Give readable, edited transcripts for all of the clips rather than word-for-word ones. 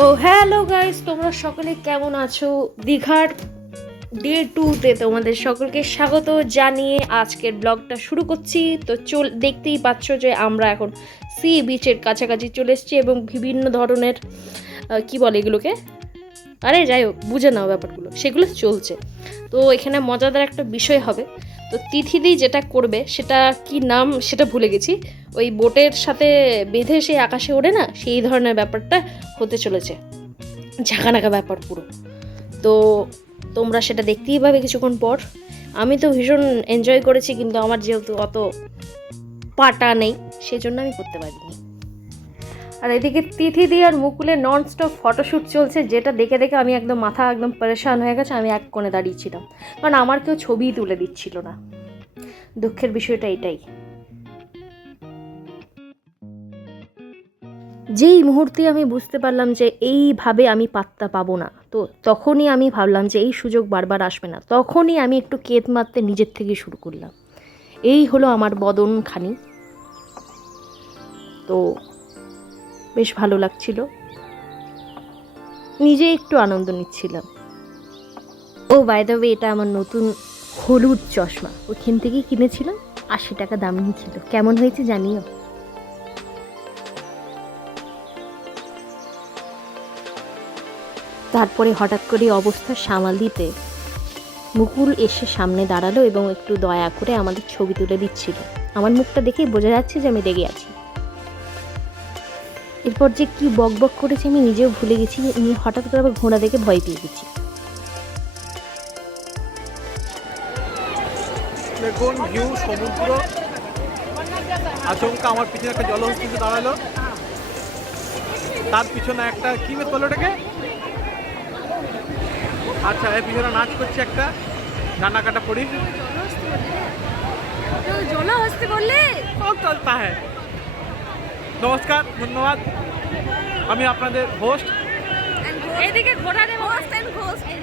তো hello guys, তোমরা সকলে কেমন আছো? দীঘার ডে 2-তে তোমাদের সকলকে স্বাগত জানিয়ে আজকের ব্লগটা শুরু করছি। তো দেখতেই পাচ্ছ যে আমরা এখন সি বিচের কাছাকাছি চলে এসেছি এবং বিভিন্ন ধরনের কি বলে এগুলোকে, আরে যাই হোক বুঝে নাও ব্যাপারগুলো, সেগুলো চলছে। তো এখানে মজাদার একটা বিষয় হবে। তো তিথিদি যেটা করবে, সেটা কি নাম সেটা ভুলে গেছি, ওই বোটের সাথে বেঁধে সেই আকাশে ওড়ে না, সেই ধরনের ব্যাপারটা হতে চলেছে। ঝাঁকানাকা ব্যাপার পুরো। তো তোমরা সেটা দেখতেই পাবে কিছুক্ষণ পর। আমি তো ভীষণ এনজয় করেছি, কিন্তু আমার যেহেতু অত পাটা নেই সেই জন্য আমি করতে পারিনি। আর এদিকে তিথিদি আর মুকুলের ননস্টপ ফটোশ্যুট চলছে, যেটা দেখে দেখে আমি একদম মাথা একদম পরেশান হয়ে গেছে। আমি এক কোণে দাঁড়িয়েছিলাম, কারণ আমার কেউ ছবিই তুলে দিচ্ছিল না। দুঃখের বিষয়টা এটাই। যেই মুহূর্তে আমি বুঝতে পারলাম যে এইভাবে আমি পাত্তা পাবো না, তো তখনই আমি ভাবলাম যে এই সুযোগ বারবার আসবে না। তখনই আমি একটু কেত মারতে নিজের থেকে শুরু করলাম। এই হলো আমার বদনখানি। তো বেশ ভালো লাগছিল, নিজে একটু আনন্দ নিচ্ছিলাম। ও বাই দ্য ওয়ে, এটা আমার নতুন হলুদ চশমা, ওইখান থেকেই কিনেছিলাম। 80 টাকা দাম নিয়েছিল। কেমন হয়েছে জানিও। তারপরে হঠাৎ করে অবস্থা সামাল দিতে মুকুল এসে সামনে দাঁড়ালো এবং একটু দয়া করে আমাদের ছবি তুলে দিচ্ছিল। আমার মুখটা দেখেই বোঝা যাচ্ছে যে আমি রেগে আছি। এরপর যে কি বক বক করেছে আমি নিজেও ভুলে গেছি। হঠাৎ করে আবার ঘোড়া দেখে ভয় পেয়ে গেছি। দেখুন ভিউ, সমুদ্র, আচমকা আমার পিছনে একটা জলহস্তি দাঁড়ালো, তার পিছনে একটা কি বেশ বলো ওটাকে, আচ্ছা এর পিছনে নাচ করছে একটা ডানা কাটা পড়ি। জলহস্তি বললে চলতা হ্যাঁ। নমস্কার, ধন্যবাদ। আমি আপনাদের হোস্ট। এদিকে ঘোড়া দেব, হোস্ট এন্ড হোস্ট। এই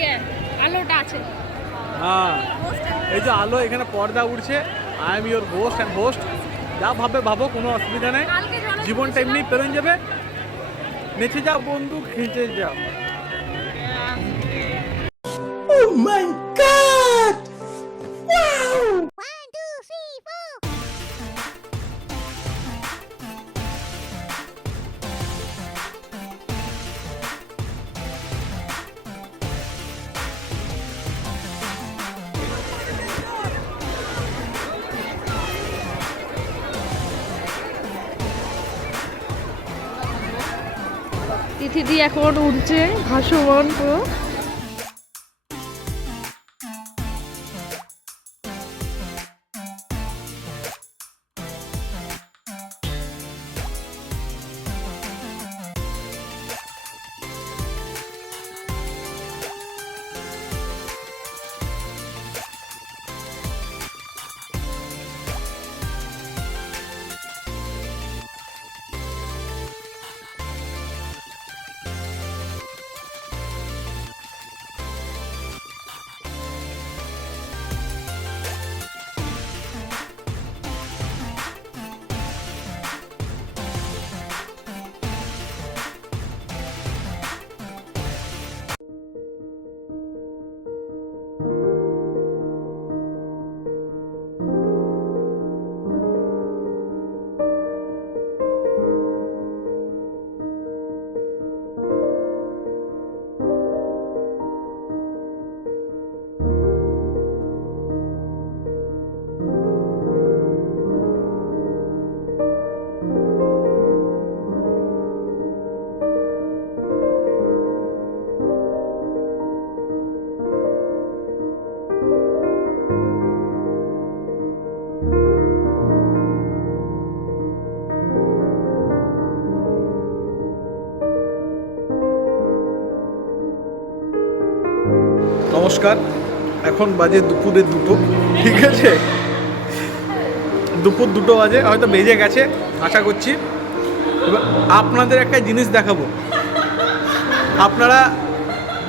যে আলোটা আছে, হ্যাঁ এই যে আলো, এখানে পর্দা উঠছে। I am your host and host. যা ভাবে ভাবো, কোনো অসুবিধা নেই, জীবনটা এমনি পেরোন যাবে। নেচে যাও বন্ধু, খেঁচে যাও। Oh my God! Wow! 1, 2, 3, 4. তিথিদি এখন উঠছে ভাসমান পুরো। নমস্কার, এখন বাজে দুপুরে 2টো, ঠিক আছে? দুপুর 2টো বাজে, হয়তো বেজে গেছে আশা করছি। এবার আপনাদের একটা জিনিস দেখাবো। আপনারা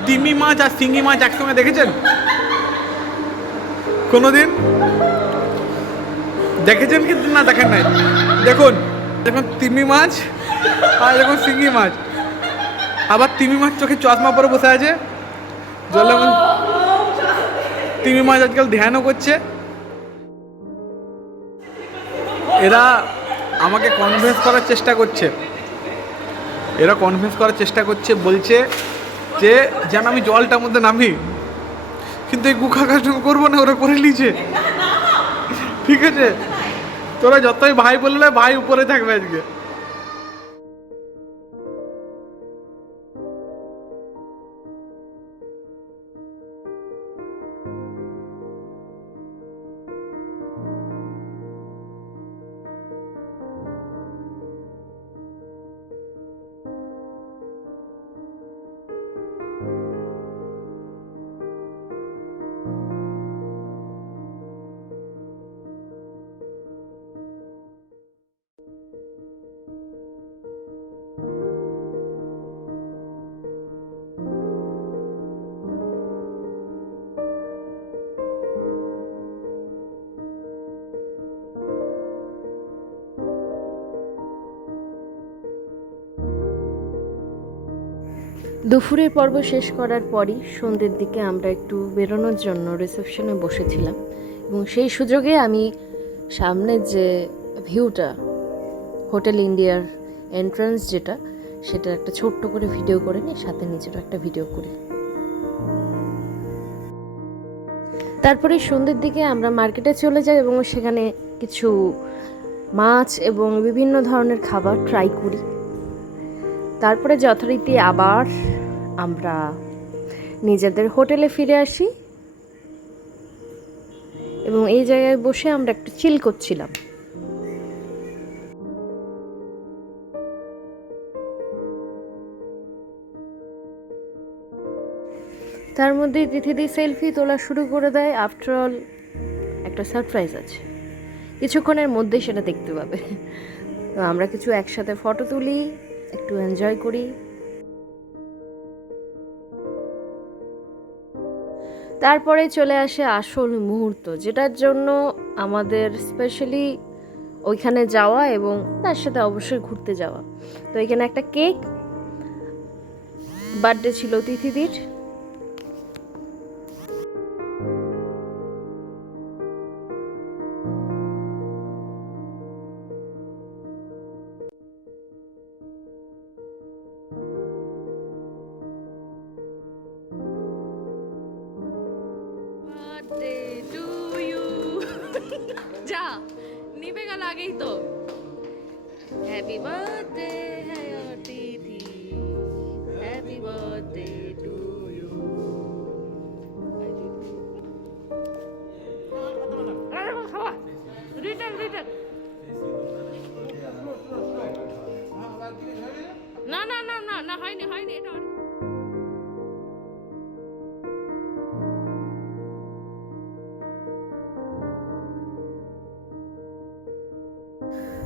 তিমি মাছ আর শিঙি মাছ একসঙ্গে দেখেছেন কোনোদিন? দেখেছেন কি না দেখেন নাই? দেখুন, দেখুন তিমি মাছ আর দেখুন শিঙি মাছ, আবার তিমি মাছ চোখে চশমা পরে বসে আছে জলে তিমি মাছ আজকাল ধ্যানও করছে। এরা আমাকে কনভিন্স করার চেষ্টা করছে, বলছে যে যেন আমি জলটার মধ্যে নামি, কিন্তু এই গুখা কাজ করবো না, ওরা করে নিয়েছে। ঠিক আছে, তোরা যতই ভাই বললে ভাই উপরে থাকবে আজকে। দুপুরের পর্ব শেষ করার পরই সন্ধ্যের দিকে আমরা একটু বেরোনোর জন্য রিসেপশনে বসেছিলাম, এবং সেই সুযোগে আমি সামনের যে ভিউটা, হোটেল ইন্ডিয়ার এন্ট্রান্স যেটা, সেটা একটা ছোট্ট করে ভিডিও করে নিই, সাথে নিজেরও একটা ভিডিও করি। তারপরে সন্ধ্যের দিকে আমরা মার্কেটে চলে যাই এবং সেখানে কিছু মাছ এবং বিভিন্ন ধরনের খাবার ট্রাই করি। তারপরে যথারীতি আবার আমরা নিজেদের হোটেলে ফিরে আসি এবং এই জায়গায় বসে আমরা একটু চিল করছিলাম। তার মধ্যেই তিথিদি সেলফি তোলা শুরু করে দেয়। আফটার অল একটা সারপ্রাইজ আছে, কিছুক্ষণের মধ্যে সেটা দেখতে পাবে। তো আমরা কিছু একসাথে ফটো তুলি, একটু এনজয় করি। তারপরে চলে আসে আসল মুহূর্ত, যেটার জন্য আমাদের স্পেশালি ওইখানে যাওয়া এবং তার সাথে অবশ্যই ঘুরতে যাওয়া। তো এখানে একটা কেক, বার্থডে ছিল তিথিদির। যা নিভে গেল আগেই তো। Happy birthday Tithi, happy birthday to you. না না না না না, হয়নি হয়নি, এটা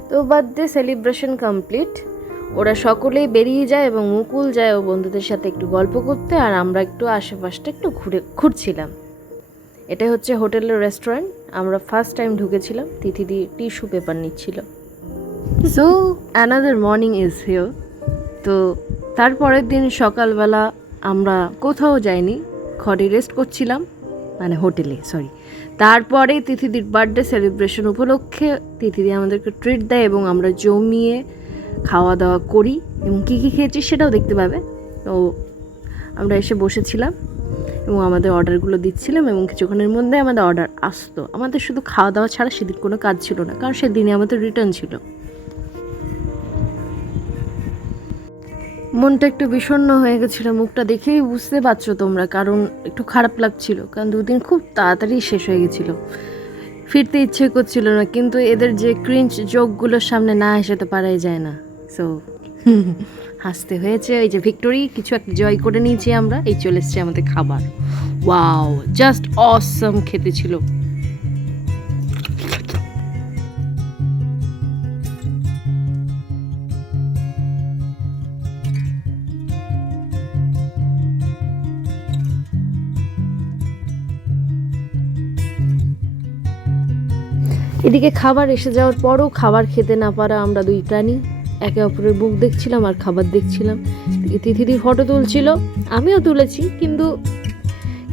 তো বার্থডে সেলিব্রেশন কমপ্লিট। ওরা সকলেই বেরিয়ে যায় এবং মুকুল যায় ও বন্ধুদের সাথে একটু গল্প করতে, আর আমরা একটু আশেপাশটা একটু ঘুরছিলাম। এটা হচ্ছে হোটেলের রেস্টুরেন্ট। আমরা ফার্স্ট টাইম ঢুকেছিলাম, তিথিদি টিস্যু পেপার নিচ্ছিল। So another morning is here. তো তারপরের দিন সকালবেলা আমরা কোথাও যাইনি, ঘরে রেস্ট করছিলাম, মানে হোটেলে, সরি। তারপরে তিথিদির বার্থডে সেলিব্রেশন উপলক্ষে তিথিদি আমাদেরকে ট্রিট দেয় এবং আমরা জমিয়ে খাওয়া দাওয়া করি, এবং কী কী খেয়েছি সেটাও দেখতে পাবে। তো আমরা এসে বসেছিলাম এবং আমাদের অর্ডারগুলো দিচ্ছিলাম, এবং কিছুক্ষণের মধ্যে আমাদের অর্ডার আসতো। আমাদের শুধু খাওয়া দাওয়া ছাড়া সেদিন কোনো কাজ ছিল না, কারণ সেদিনে আমাদের রিটার্ন ছিল। মনটা একটু বিষণ্ণ হয়ে গেছিলো, মুখটা দেখেই বুঝতে পারছো তোমরা, কারণ একটু খারাপ লাগছিল, কারণ দুদিন খুব তাড়াতাড়ি শেষ হয়ে গেছিলো। ফিরতে ইচ্ছে করছিল না, কিন্তু এদের যে ক্রিঞ্চ জোকগুলোর সামনে না হেসে পারাই যায় না। সো হাসতে হয়েছে। এই যে ভিক্টোরি কিছু একটা জয় করে নিয়েছি আমরা, এই চলে এসছে আমাদের খাবার। ওয়াও, জাস্ট অসম খেতে ছিল। এদিকে খাবার এসে যাওয়ার পরও খাবার খেতে না পারা আমরা দুই প্রাণী একে অপরের বুক দেখছিলাম আর খাবার দেখছিলাম। তিথিদি ফটো তুলছিল, আমিও তুলেছি, কিন্তু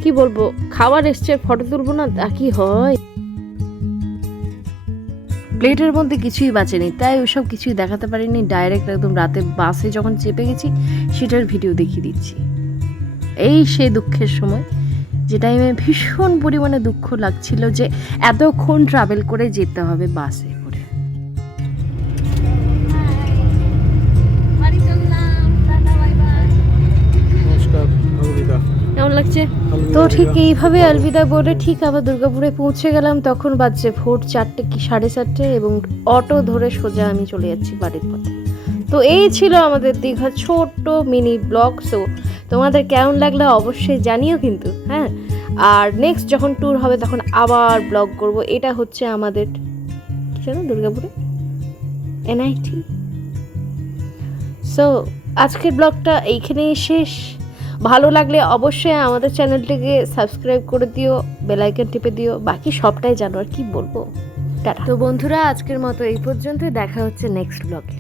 কি বলবো, খাবার এসছে ফটো তুলবো না তা কি হয়? প্লেটের মধ্যে কিছুই বাঁচেনি, তাই ওসব কিছুই দেখাতে পারিনি। ডাইরেক্ট একদম রাতে বাসে যখন চেপে গেছি সেটার ভিডিও দেখিয়ে দিচ্ছি। এই সেই দুঃখের সময়, যে টাইমে ভীষণ পরিমাণে দুঃখ লাগছিল যে এতক্ষণ ট্রাভেল করে যেতে হবে বাসে করে। নমস্কার, আলবিদা। কেমন লাগছে? তো ঠিক এইভাবে আলবিদা বলে ঠিক আবার দুর্গাপুরে পৌঁছে গেলাম। তখন বাজছে ভোর 4টে কি 4:30, এবং অটো ধরে সোজা আমি চলে যাচ্ছি বাড়ির পথে। তো এই ছিল আমাদের দীঘা ছোট্ট মিনি ব্লগ। সো তোমাদের কেমন লাগলো অবশ্যই জানিও কিন্তু, হ্যাঁ। আর নেক্সট যখন ট্যুর হবে তখন আবার ব্লগ করব। এটা হচ্ছে আমাদের কি জানো দুর্গাপুরে এনআইটি। সো আজকের ব্লগটা এইখানেই শেষ। ভালো লাগলে অবশ্যই আমাদের চ্যানেলটিকে সাবস্ক্রাইব করে দিও, বেল আইকন টিপে দিও, বাকি সবটাই জানো আর কি বলবো। টাটা। তো বন্ধুরা, আজকের মতো এই পর্যন্তই, দেখা হচ্ছে নেক্সট ব্লগে।